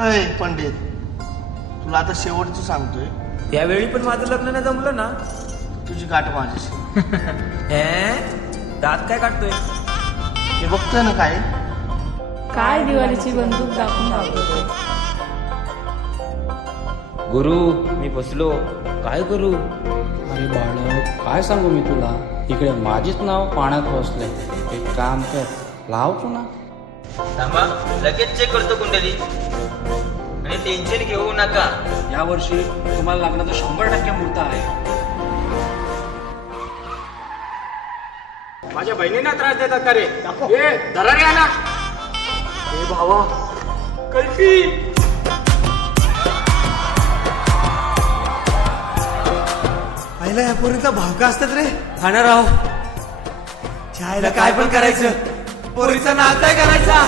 अय पंडित, तुला आता शेवटचं सांगतोय, त्यावेळी पण माझं लग्न नाही जमलं ना. तुझी गाठ माझ्याशी. हे दात काय काढतोय? हे बघतोय ना काय? काय दिवाळीची बंदूक दाखवून दाखवतोय. गुरु मी फसलो, काय करू? अरे बाळक, काय सांगू मी तुला, इकडे माझीच नाव पाण्यात फसले. एक काम कर, लाव पुन्हा. थांबा, लगेच चेक करतो कुंडली. आणि टेन्शन घेऊ नका, यावर्षी तुम्हाला लग्नाचा 100% मुहूर्त आहे. माझ्या बहिणींना त्रास देतात का रे? धरा रे आला. ए भावा, कल्फी. पहिला या पोरीचा भाव का असतात रे? खाणार राव. चायला काय पण करायचं, पोरीचा नाचाय करायचा.